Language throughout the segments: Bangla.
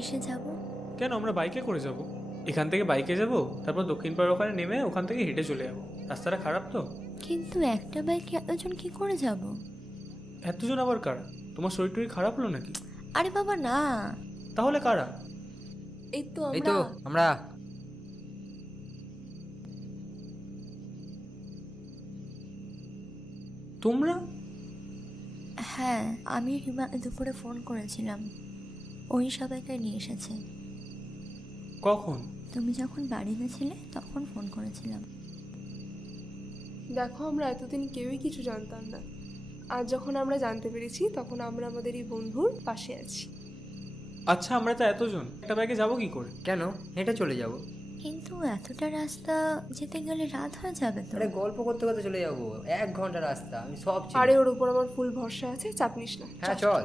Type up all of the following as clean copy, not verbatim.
কিসে যাব? কেন, আমরা বাইকে করে যাব। এখান থেকে বাইকে যাব, তারপর দক্ষিণ পাড়ার ওখানে নেমে ওখান থেকে হেঁটে চলে যাব। রাস্তাটা খারাপ তো। কিন্তু একটা বাইকে এতজন কি করে যাব? এতজন আবার কারা? তোমার শরীর টরীর খারাপ হলো নাকি? আরে বাবা না। তাহলে কারা? এই তো আমরা। তোমরা? হ্যাঁ, আমি রিমা দুপুরে ফোন করেছিলাম, ওই সবাইকে নিয়ে এসেছে। কখন? তুমি যখন বাড়িতে ছিলে তখন ফোন করেছিলাম। দেখো, আমরা এতদিন কেউই কিছু জানতাম না। আজ যখন আমরা জানতে পেরেছি তখন আমরা আমাদের এই বন্ধুর পাশে আছি। আচ্ছা, আমরা তো এতজন, একটা বাইকে যাব কি করে? কেন, হেঁটে চলে যাব। কিন্তু এতটা রাস্তা যেতে গেলে রাত হয়ে যাবে তো। আরে গল্প করতে করতে চলে যাবো, 1 ঘন্টা রাস্তা, আমি সব চিনি। আরে ওর উপর আমার ফুল ভরসা আছে, চাপ নিস না। হ্যাঁ চল।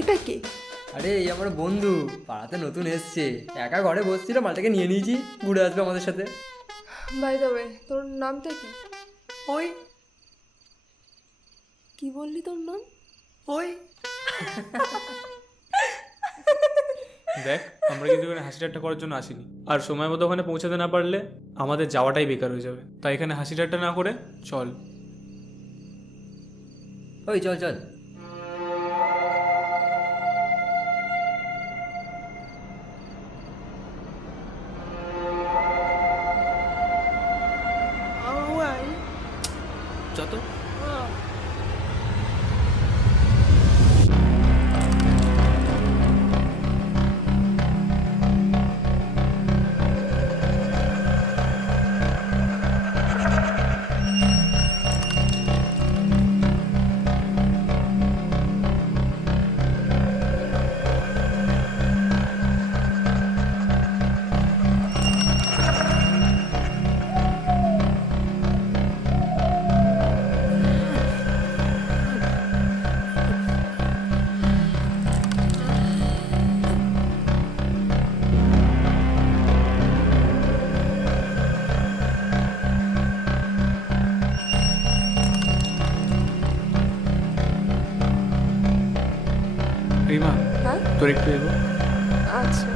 এটা কে? আরে এই আমার বন্ধু, পাড়াতে নতুন এসছে, একা ঘরে বসছিল, মালটাকে নিয়ে নিয়েছি, ঘুরে আসবে আমাদের সাথে। বাই দ্য ওয়ে, তোর নামটা কি? ওই কি বললি তোর নাম? ওই দেখ, আমরা কিন্তু এখানে হাসি ঠাট্টা করার জন্য আসিনি, আর সময় মতো ওখানে পৌঁছাতে না পারলে আমাদের যাওয়াটাই বেকার হয়ে যাবে। তাই এখানে হাসি ঠাট্টা না করে চল। ওই চল চল। যত রিমা, হ্যাঁ তোর একটু এগো। আচ্ছা।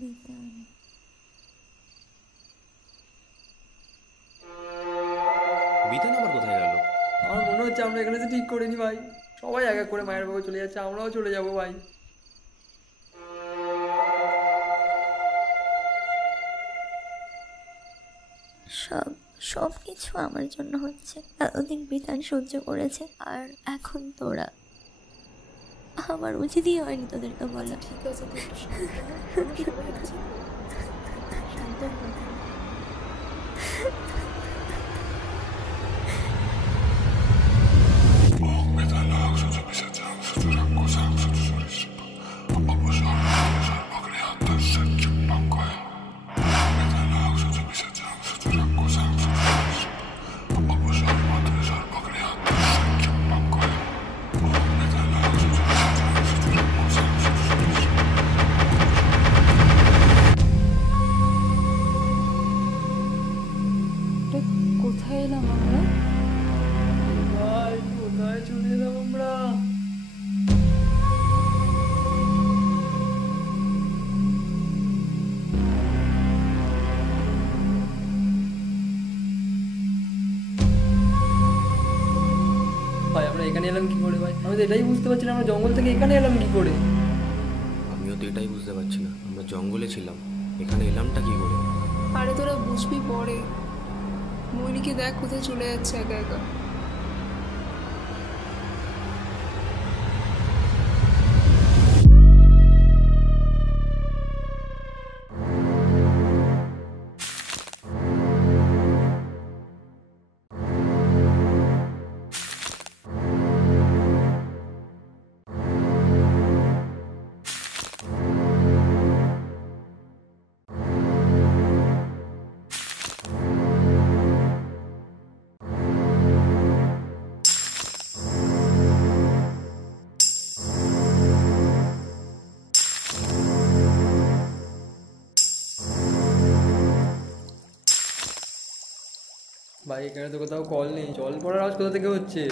বিতান, বিধান আবার কোথায় গেল? আমার মনে হচ্ছে আমরা এখানে ঠিক করিনি ভাই, সবাই এক এক করে মায়ের বাবা চলে যাচ্ছে, আমরাও চলে যাবো ভাই। সব সব কিছু আমার জন্য হচ্ছে। এতদিন বিতান সহ্য করেছে, আর এখন তোরা। আমার উচিতই হয়নি তোদেরকে বলা। ঠিক আছে, তুই একটু শান্ত হ, আমরা সবাই আছি তো। শান্ত হ। কোথায় এলাম আমরা? ভাই কোথায় চলে এলাম আমরা? ভাই আমরা এখানে এলাম কি করে ভাই? আমি তো এটাই বুঝতে পারছি না, আমরা জঙ্গল থেকে এখানে এলাম কি করে? আমিও তো এটাই বুঝতে পারছি না, আমরা জঙ্গলে ছিলাম, এখানে এলামটা কি করে? আরে তোরা বুঝবি পরে। মইনিকে দেখ কোথায় চলে যাচ্ছে একা একা। ভাই এখানে তো কোথাও কল নেই, জল পড়ার আওয়াজ কোথা থেকে হচ্ছে?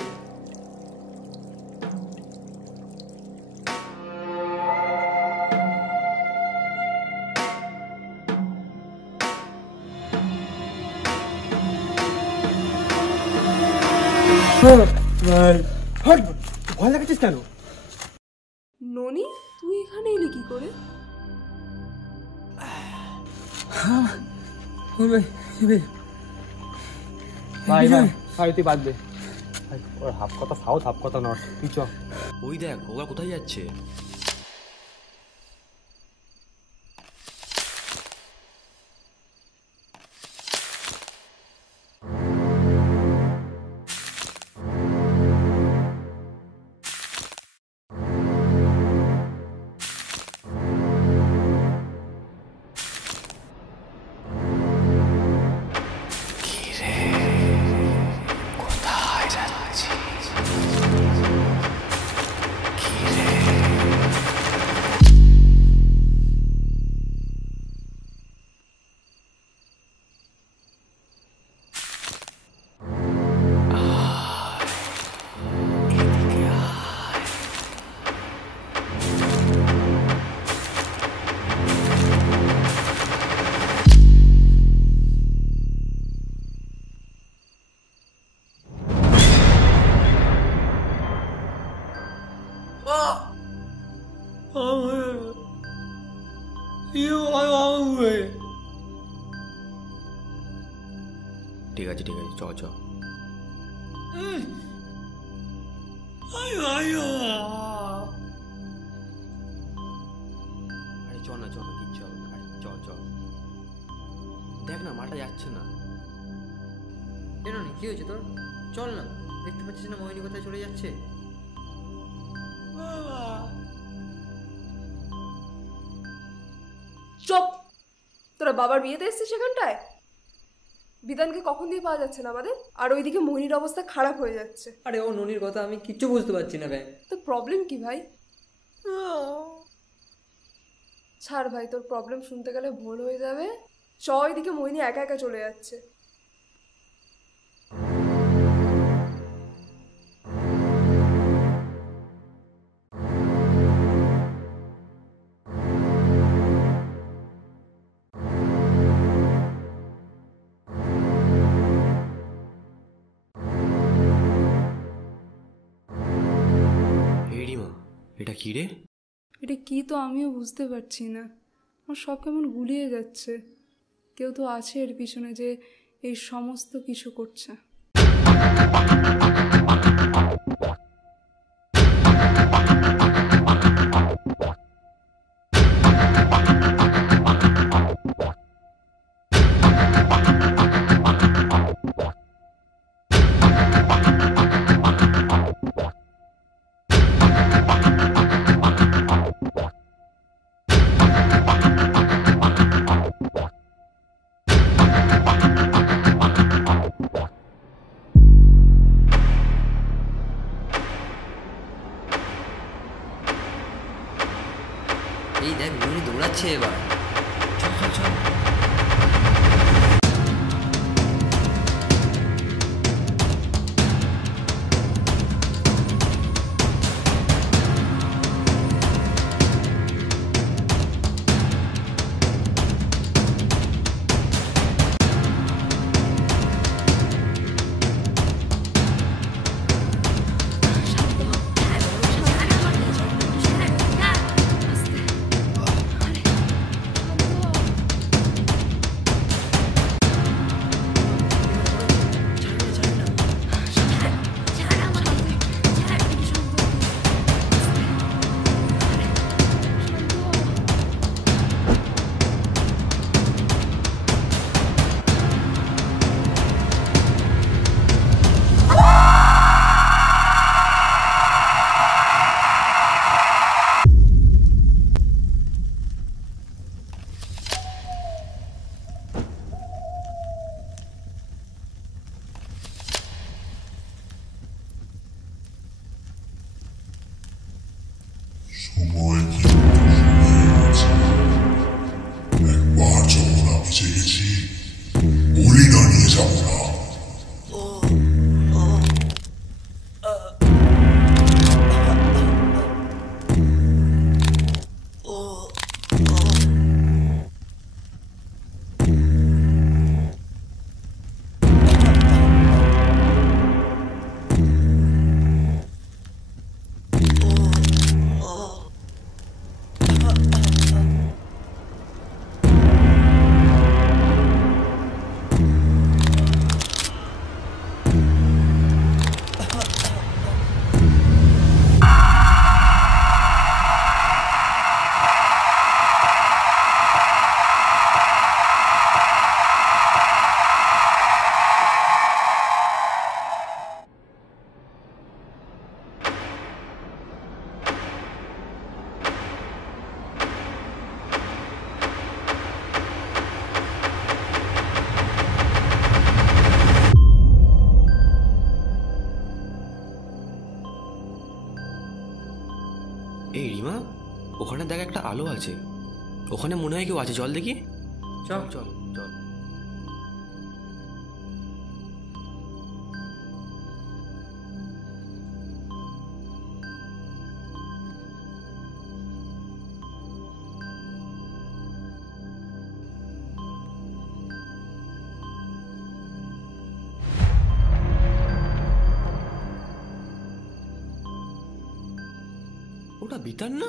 ভয় লাগাচ্ছিস কেন? ননি, তুই এখানে এলি কি করে? ভাই ভাই ভাই তুই বাদ দে ভাই, ওর হাফ কথা সাউথ হাফ কথা নর্থ, তুই চ। ওই দেখ ওরা কোথায় যাচ্ছে। ঠিক আছে ঠিক আছে, চ চ। আরে চ না কিচ্ছু হবে না, আরে চ চ। দেখ না মাটা যাচ্ছে না। কেন নি, কি হয়েছে তোর? চল না, দেখতে পাচ্ছিস না মোহিনী কোথায় চলে যাচ্ছে? চুপ! তোরা বাবার বিয়েতে এসেছিস সেখানটায়? বিধানকে কখন দিয়ে পাওয়া যাচ্ছে না আমাদের, আর ওইদিকে মোহিনীর অবস্থা খারাপ হয়ে যাচ্ছে। আরে ও ননির কথা আমি কিচ্ছু বুঝতে পারছি না ভাই। তো প্রবলেম কি ভাই? ছাড় ভাই, তোর প্রবলেম শুনতে গেলে ভুল হয়ে যাবে। ওইদিকে মোহিনী একা একা চলে যাচ্ছে। এটা কি রে? এটা কি তো আমিও বুঝতে পারছি না, আমার সব কেমন গুলিয়ে যাচ্ছে। কেউ তো আছে এর পিছনে যে এই সমস্ত কিছু করছে। এই দেখ মোহিনী দৌড়াচ্ছে এবার। চল চল চল। সময় একবার যখন আমি জেগেছি বলি না নিয়ে যাবো না। এই রিমা, ওখানে দেখ একটা আলো আছে, ওখানে মনে হয় কেউ আছে, চল দেখি। চল চল চল। ওটা বিতান না?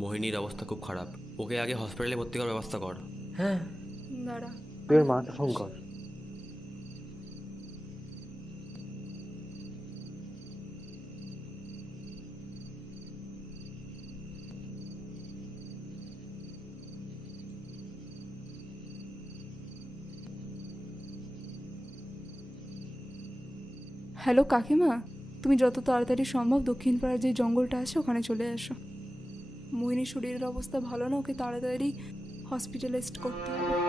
মোহিনীর অবস্থা খুব খারাপ, ওকে আগে হসপিটালে ভর্তি করার ব্যবস্থা কর। হ্যাঁ দাঁড়া। তুই ওর মাকে ফোন কর। হ্যালো কাকিমা, তুমি যত তাড়াতাড়ি সম্ভব দক্ষিণ পাড়ার যে জঙ্গলটা আছে ওখানে চলে আসো। মোহিনীর শরীরের অবস্থা ভালো না, ওকে তাড়াতাড়ি হসপিটালাইজড করতে হবে।